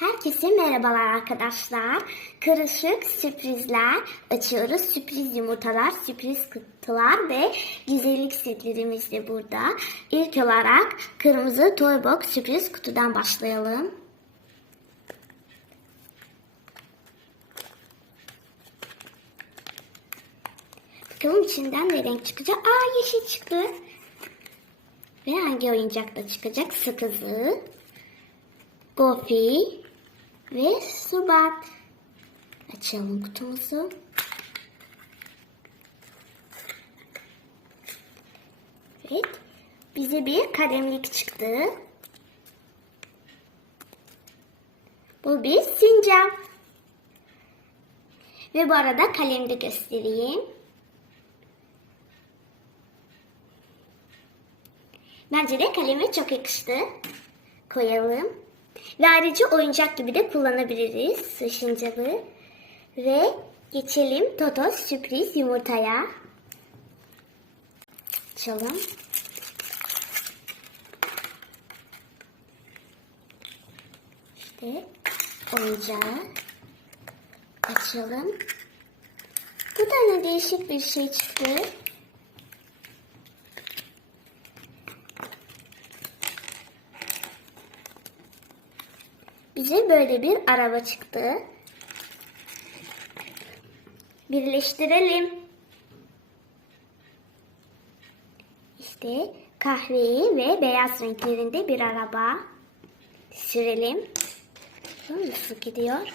Herkese merhabalar arkadaşlar. Karışık sürprizler açıyoruz. Sürpriz yumurtalar, sürpriz kutular ve güzellik setlerimiz de burada. İlk olarak kırmızı toy box sürpriz kutudan başlayalım. Bakalım içinden ne renk çıkacak? Aa yeşil çıktı. Ve hangi oyuncakta çıkacak? Sakızı, Gofi ve Subat. Açalım kutumuzu. Evet. Bize bir kalemlik çıktı. Bu bir sincap. Ve bu arada kalemde göstereyim. Bence de kaleme çok yakıştı. Koyalım. Ve oyuncak gibi de kullanabiliriz sıçıncabı. Ve geçelim Totos sürpriz yumurtaya. Açalım. İşte oyuncağı açalım. Bu da ne değişik bir şey çıktı. Bize böyle bir araba çıktı. Birleştirelim. İşte kahveyi ve beyaz renklerinde bir araba. Sürelim. Nasıl gidiyor?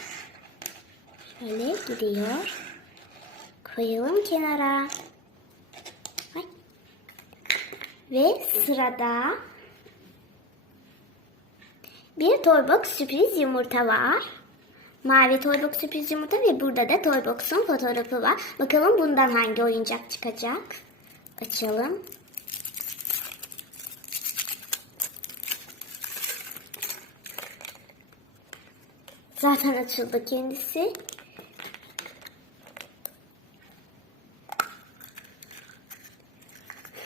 Şöyle gidiyor. Koyalım kenara. Ve sırada bir Toybox sürpriz yumurta var. Mavi Toybox sürpriz yumurta ve burada da Toybox'un fotoğrafı var. Bakalım bundan hangi oyuncak çıkacak. Açalım. Zaten açıldı kendisi.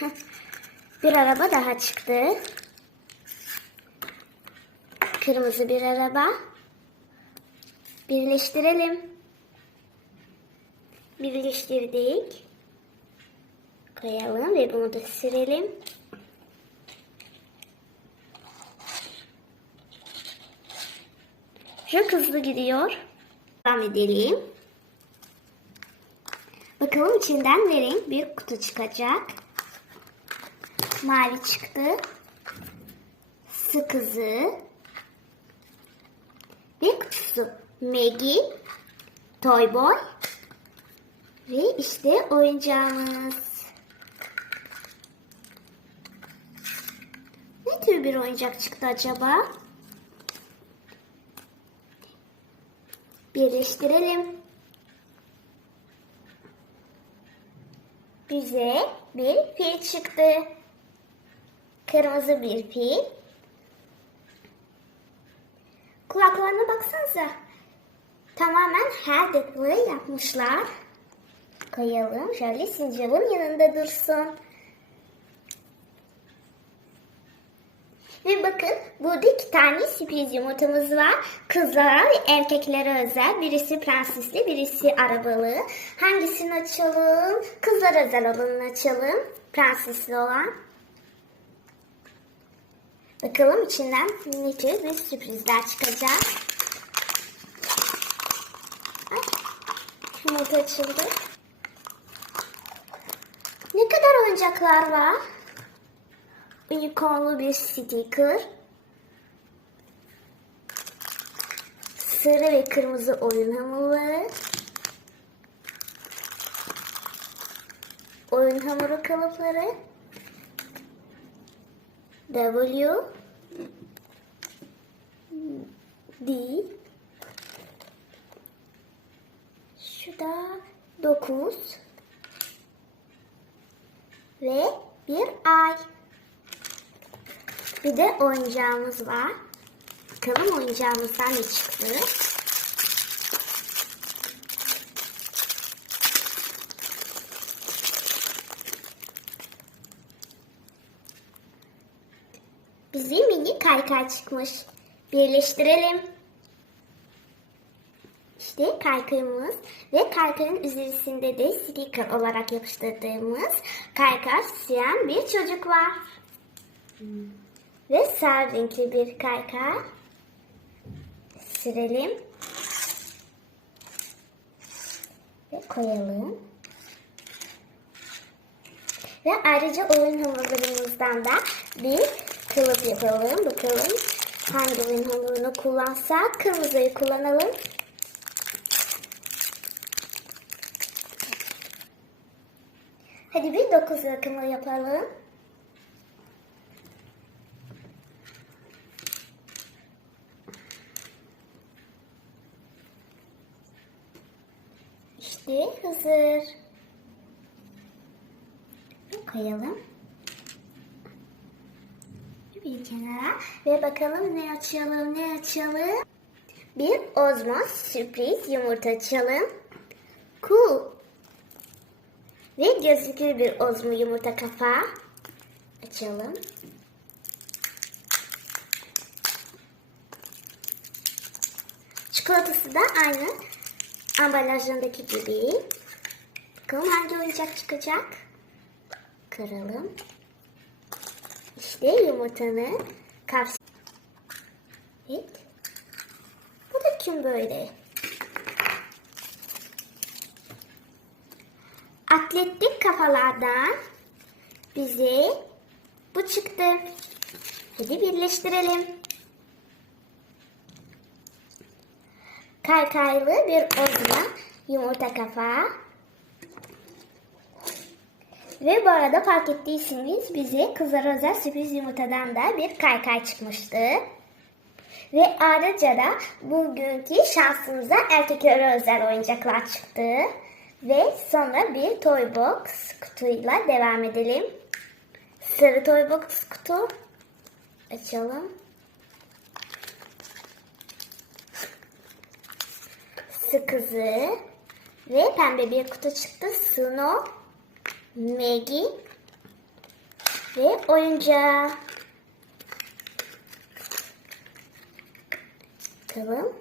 bir araba daha çıktı. Kırmızı bir araba. Birleştirelim. Birleştirdik. Koyalım ve bunu da sürelim. Çok hızlı gidiyor. Devam edelim. Bakalım içinden ne renk bir kutu çıkacak. Mavi çıktı. Sıkızı. Ve kutusu Maggie, Toy Boy ve işte oyuncağımız. Ne tür bir oyuncak çıktı acaba? Birleştirelim. Bize bir fil çıktı. Kırmızı bir fil. Kulaklarına baksanıza. Tamamen her detayı yapmışlar. Koyalım. Şöyle sincabın yanında dursun. Ve bakın burada iki tane sürpriz yumurtamız var. Kızlara ve erkeklere özel. Birisi prensesli, birisi arabalı. Hangisini açalım? Kızlar özel olanını açalım. Prensesli olan. Bakalım içinden ne tür bir sürprizler çıkacak. Yumurta açıldı. Ne kadar oyuncaklar var? Unicornlu bir sticker. Sarı ve kırmızı oyun hamurları. Oyun hamuru kalıpları. W D Şu da 9 ve bir ay. Bir de oyuncağımız var. Bakalım oyuncağımızdan ne çıktı? Bize mini kaykay çıkmış. Birleştirelim. İşte kaykayımız ve kaykayın üzerinde de sticker olarak yapıştırdığımız kaykay süren bir çocuk var. Ve sarı renkli bir kaykay. Sürelim. Ve koyalım. Ve ayrıca oyun hamurlarımızdan da bir kılıf yapalım. Bakalım hangi oyun hamurunu kullansak. Kırmızıyı kullanalım. Hadi bir dokuz rakımı yapalım. İşte hazır. Koyalım. Kenara ve bakalım ne açalım ne açalım. Bir ozmoz sürpriz yumurta açalım. Cool. Ve gözlüklü bir ozmo yumurta kafa açalım. Çikolatası da aynı ambalajındaki gibi. Bakalım hangi oyuncak çıkacak. Kıralım. İşte yumurtanın kapsülü. Evet. Bu da kim böyle? Atletik kafalardan bize bu çıktı. Hadi birleştirelim. Kaykaylı bir ozma yumurta kafa. Ve bu arada fark ettiyseniz bize kızlar özel sürpriz yumurtadan da bir kaykay çıkmıştı. Ve ayrıca da bugünkü şansımıza erkeklere özel oyuncaklar çıktı. Ve sonra bir toy box kutuyla devam edelim. Sarı toy box kutu. Açalım. Sıkızı ve pembe bir kutu çıktı. Snow, Maggie ve oyuncağı. Bakalım.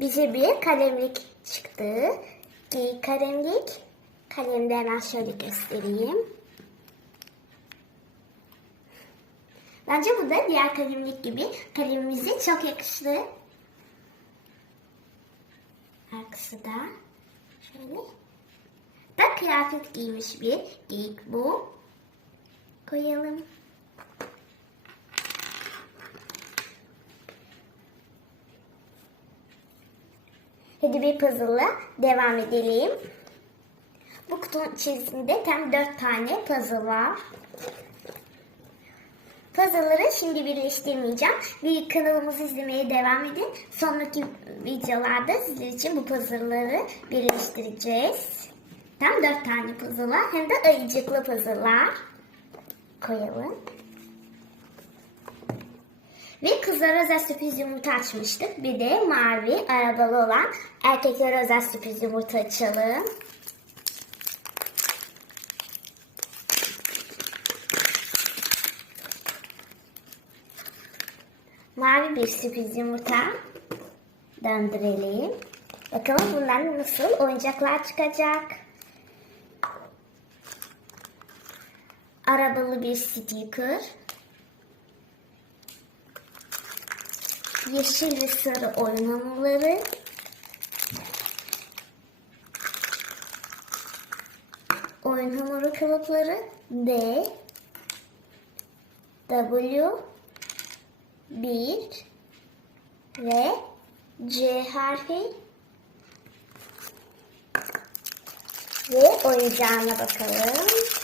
Bize bir kalemlik çıktı. Bir kalemlik. Kalemde hemen şöyle göstereyim. Bence bu da diğer kalemlik gibi kalemimize çok yakıştı. Arkası da şöyle. Da kıyafet giymiş bir geyik bu. Koyalım. Hadi bir puzzle'la devam edelim. Bu kutunun içerisinde tam dört tane puzzle var. Puzzle'ları şimdi birleştirmeyeceğim. Bir kanalımızı izlemeye devam edin. Sonraki videolarda sizler için bu puzzle'ları birleştireceğiz. Tam dört tane puzzle'lar hem de ayıcıklı puzzle'lar. Koyalım. Ve kızlara özel sürpriz yumurta açmıştık. Bir de mavi arabalı olan erkeklere özel sürpriz yumurta açalım. Mavi bir sürpriz yumurta döndürelim. Bakalım bundan nasıl oyuncaklar çıkacak. Arabalı bir sticker. Yeşil ve sarı oyun hamurları. Oyun hamuru kalıpları D W 1 ve C harfi ve oyuncağına bakalım.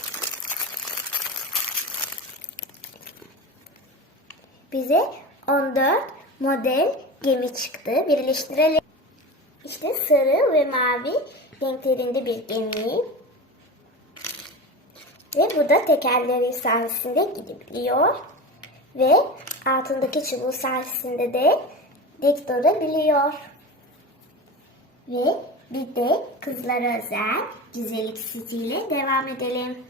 Bize 14 model gemi çıktı. Birleştirelim. İşte sarı ve mavi renklerinde bir gemi. Ve bu da tekerleri sayesinde gidebiliyor. Ve altındaki çubuğu sayesinde de dik durabiliyor. Ve bir de kızlara özel güzellik setiyle devam edelim.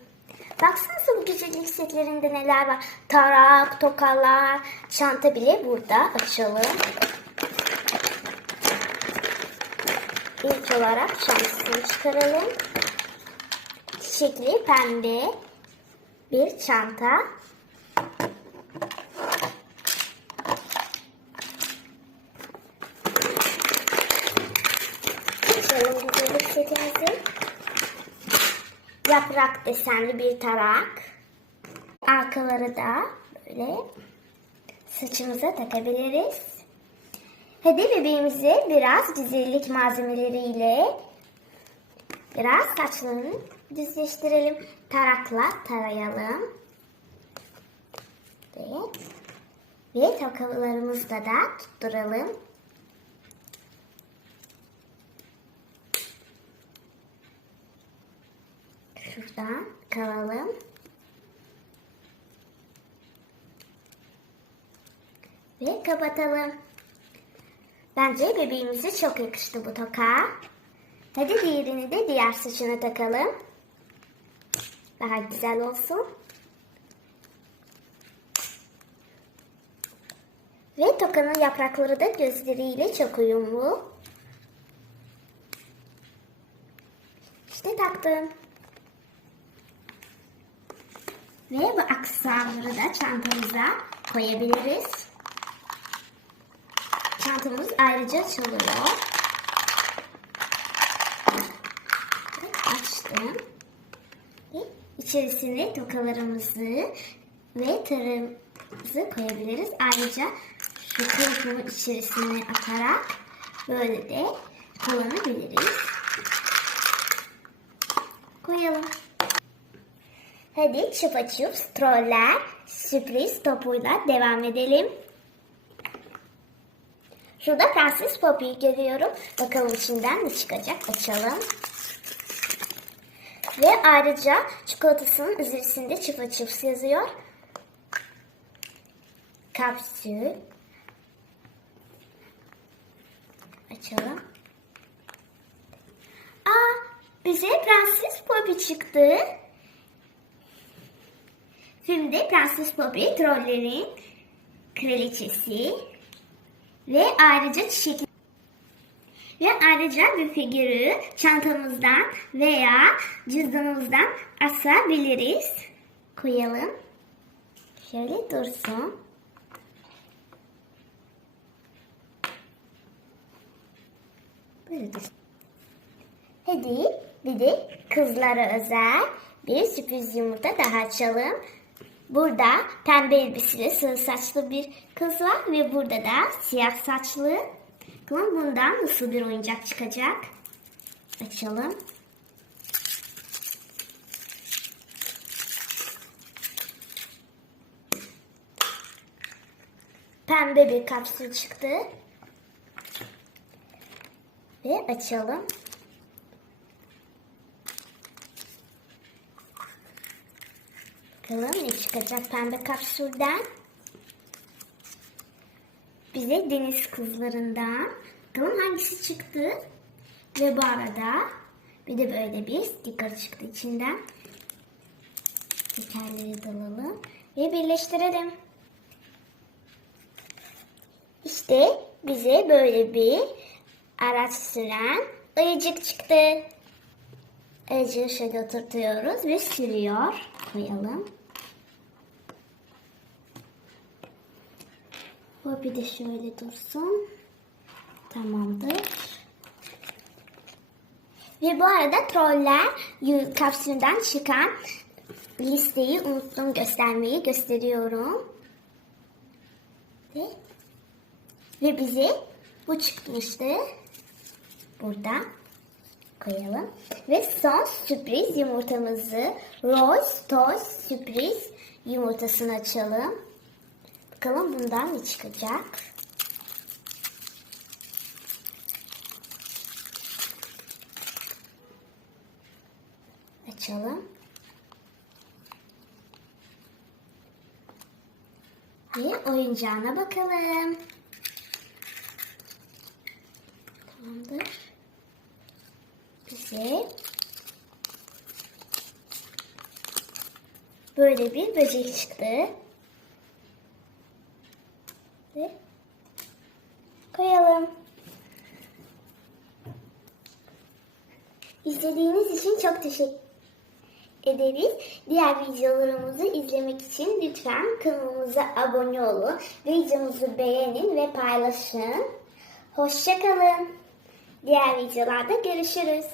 Baksanıza bu güzellik setlerinde neler var. Tarak, tokalar, çanta bile burada açalım. olarak çantasını çıkaralım. Çiçekli pembe bir çanta. Açalım güzellik setimizi. Yaprak desenli bir tarak. Arkaları da böyle saçımıza takabiliriz. Hadi bebeğimizi biraz güzellik malzemeleriyle biraz saçlarını düzleştirelim. Tarakla tarayalım. Ve, ve tokalarımızla da tutturalım. Şuradan kalalım. Ve kapatalım. Bence bebeğimize çok yakıştı bu toka. Hadi diğerini de diğer saçına takalım. Daha güzel olsun. Ve tokanın yaprakları da gözleriyle çok uyumlu. İşte taktım. Ve bu aksesuarları da çantamıza koyabiliriz. Çantamız ayrıca açılıyor. Açtım. Ve içerisine tokalarımızı ve tarımızı koyabiliriz. Ayrıca şu kılıfımın içerisine atarak böyle de kullanabiliriz. Koyalım. Hadi çupa çups, troller, sürpriz topuyla devam edelim. Şurada Prenses Poppy'yi görüyorum. Bakalım içinden ne çıkacak. Açalım. Ve ayrıca çikolatasının üzerinde çupa çups yazıyor. Kapsül. Açalım. Aa, bize Prenses Poppy çıktı. Filmde Prenses Poppy trollerin kraliçesi ve ayrıca çiçek ve ayrıca bir figürü çantamızdan veya cüzdanımızdan asabiliriz. Koyalım. Şöyle dursun. Böyle dursun. Hadi bir de kızlara özel bir sürpriz yumurta daha açalım. Burada pembe elbiseli sarı saçlı bir kız var ve burada da siyah saçlı. Bakalım bundan nasıl bir oyuncak çıkacak? Açalım. Pembe bir kapsül çıktı. Ve açalım. Bakalım ne çıkacak pembe kapsülden. Bize deniz kızlarından. Bakalım hangisi çıktı. Ve bu arada bir de böyle bir sticker çıktı içinden. Tekerleri dalalım ve birleştirelim. İşte bize böyle bir araç süren ayıcık çıktı. Ayıcığı şöyle oturtuyoruz ve sürüyor. Koyalım. Bu bir de şöyle dursun. Tamamdır. Ve bu arada troller kapsülden çıkan listeyi unuttum göstermeyi gösteriyorum. Ve, ve bize bu çıkmıştı. Burada koyalım. Ve son sürpriz yumurtamızı Rose Toast sürpriz yumurtasını açalım. Bakalım bundan ne çıkacak? Açalım. Ve oyuncağına bakalım. Tamamdır. Bize böyle bir böcek çıktı. Ve koyalım. İzlediğiniz için çok teşekkür ederiz. Diğer videolarımızı izlemek için lütfen kanalımıza abone olun. Videomuzu beğenin ve paylaşın. Hoşçakalın. Diğer videolarda görüşürüz.